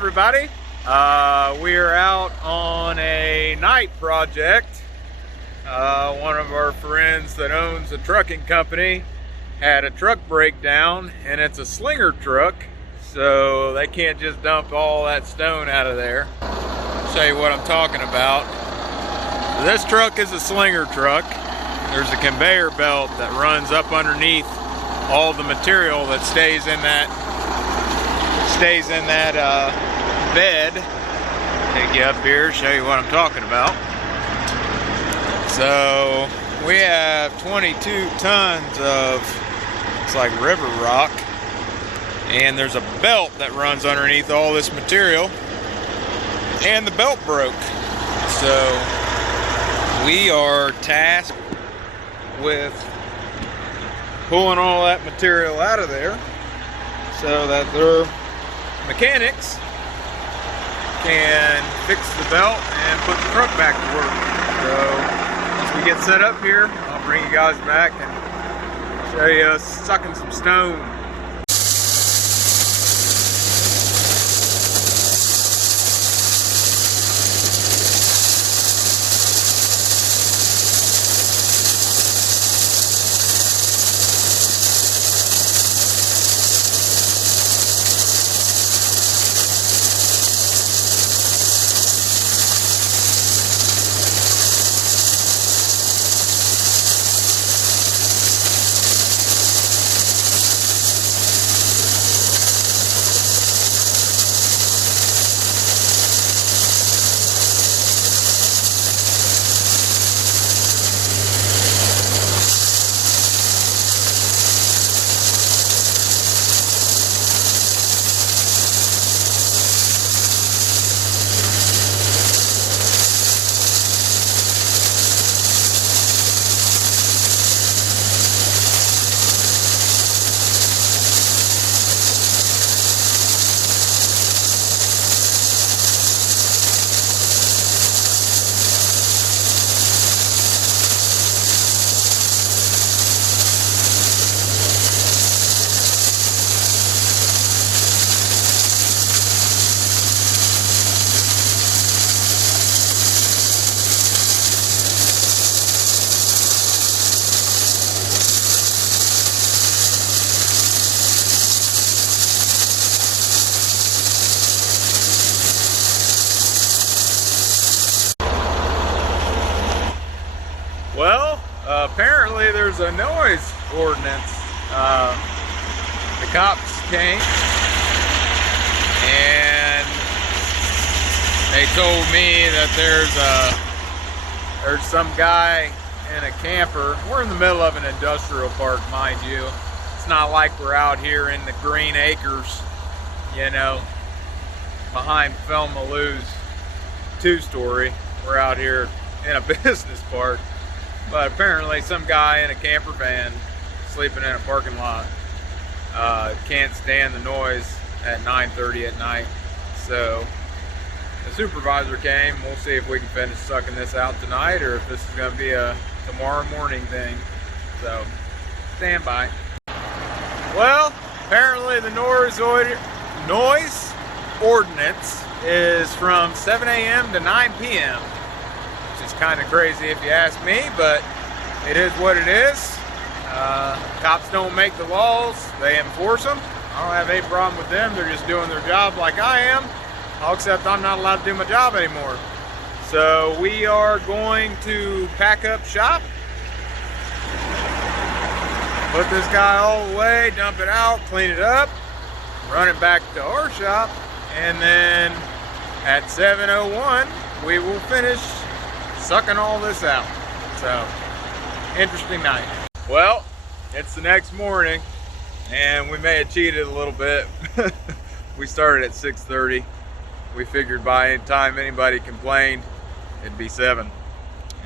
everybody. We are out on a night project. One of our friends that owns a trucking company had a truck breakdown, and it's a Slinger truck, so they can't just dump all that stone out of there. I'll show you what I'm talking about. So this truck is a Slinger truck. There's a conveyor belt that runs up underneath all the material that stays in that bed. Take you up here, show you what I'm talking about. So we have 22 tons of, it's like river rock, and there's a belt that runs underneath all this material, and the belt broke. So we are tasked with pulling all that material out of there so that their mechanics can fix the belt and put the truck back to work. So once we get set up here, I'll bring you guys back and show you us sucking some stone. Well, apparently there's a noise ordinance. The cops came and they told me that there's some guy in a camper. We're in the middle of an industrial park, mind you. It's not like we're out here in the green acres, you know, behind Thelma Lou's two-story. We're out here in a business park. But apparently some guy in a camper van sleeping in a parking lot can't stand the noise at 9:30 at night. So the supervisor came. We'll see if we can finish sucking this out tonight or if this is going to be a tomorrow morning thing. So stand by. Well, apparently the noise ordinance is from 7 a.m. to 9 p.m. It's kind of crazy if you ask me, but it is what it is. Cops don't make the laws, they enforce them. I don't have any problem with them. They're just doing their job like I am, except I'm not allowed to do my job anymore. So we are going to pack up shop, put this guy all away, dump it out, clean it up, run it back to our shop, and then at 7:01 we will finish sucking all this out. So, interesting night. Well, it's the next morning, and we may have cheated a little bit. We started at 6:30. We figured by any time anybody complained, it'd be 7,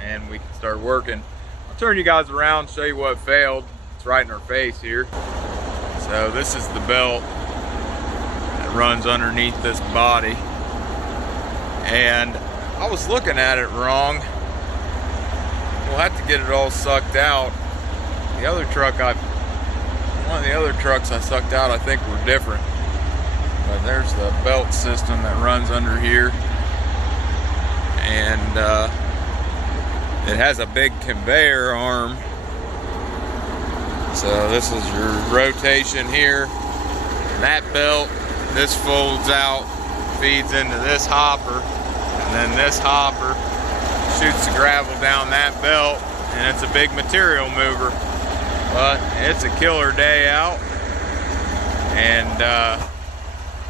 and we can start working. I'll turn you guys around, show you what failed. It's right in our face here. So this is the belt that runs underneath this body, and I was looking at it wrong. We'll have to get it all sucked out. One of the other trucks I sucked out, I think were different. But there's the belt system that runs under here. And it has a big conveyor arm. So this is your rotation here. And that belt, this folds out, feeds into this hopper, and then this hopper shoots the gravel down that belt, and it's a big material mover. But it's a killer day out, and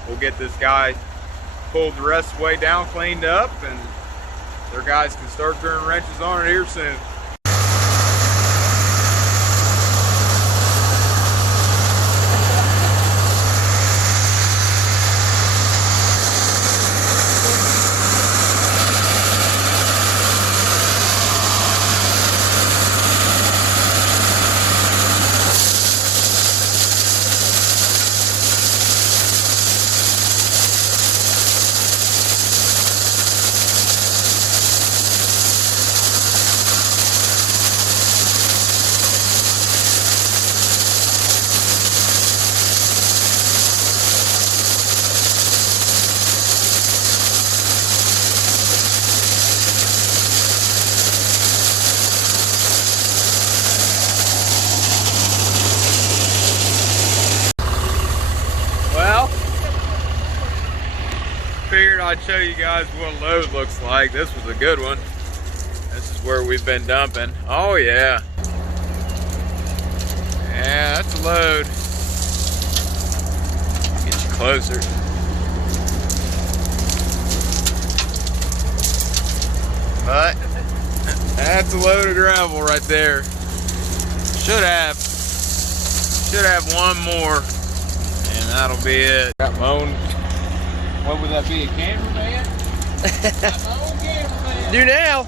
we'll get this guy pulled the rest of the way down, cleaned up, and their guys can start turning wrenches on it here soon. Figured I'd show you guys what load looks like. This was a good one. This is where we've been dumping. Oh yeah. Yeah, that's a load. Get you closer. But that's a load of gravel right there. Should have one more, and that'll be it. Got my own. What would that be, a cameraman? Got my own cameraman. Do now.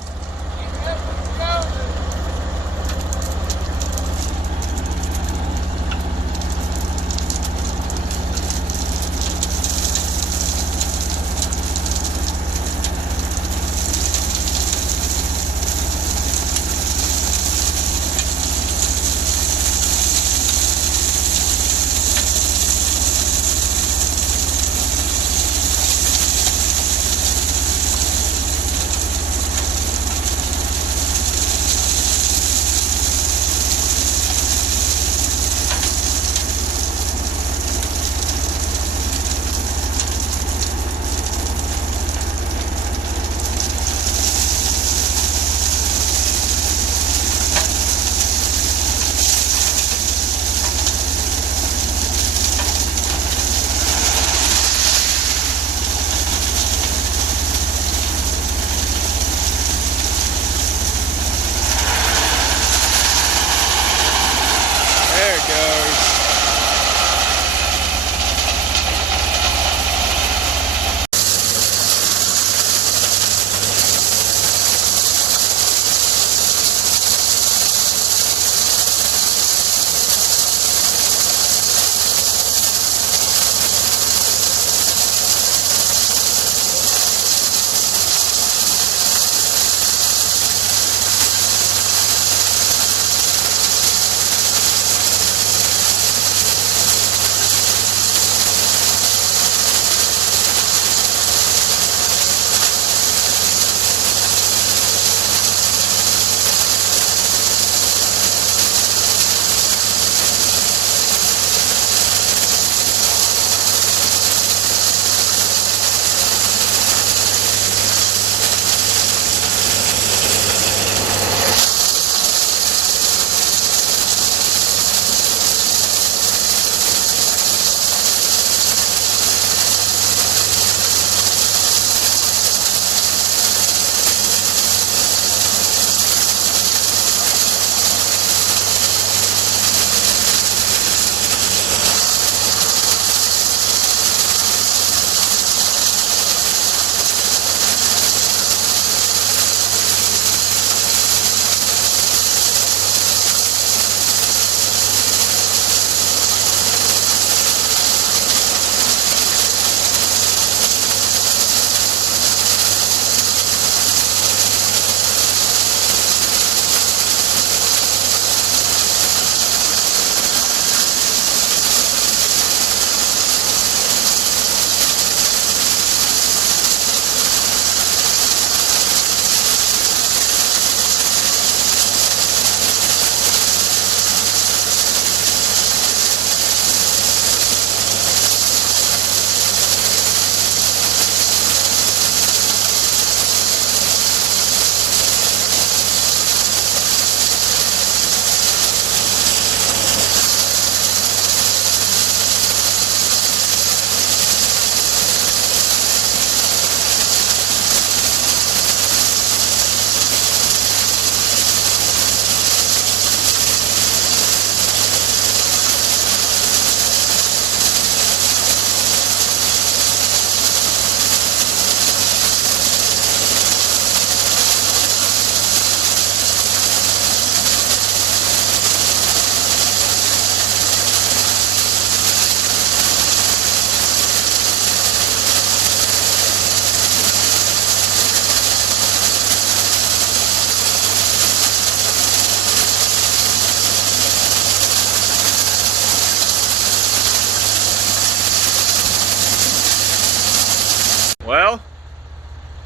Well,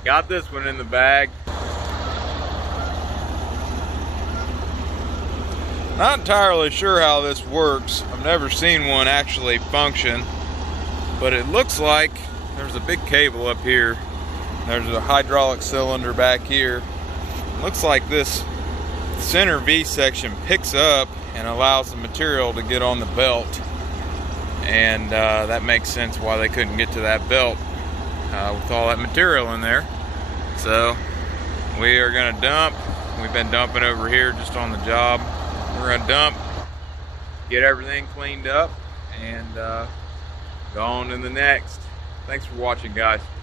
got this one in the bag. Not entirely sure how this works. I've never seen one actually function, but it looks like there's a big cable up here. There's a hydraulic cylinder back here. It looks like this center V section picks up and allows the material to get on the belt, and that makes sense why they couldn't get to that belt with all that material in there. So we are going to dump. We've been dumping over here just on the job. We're going to dump, get everything cleaned up, and go on to the next. Thanks for watching, guys.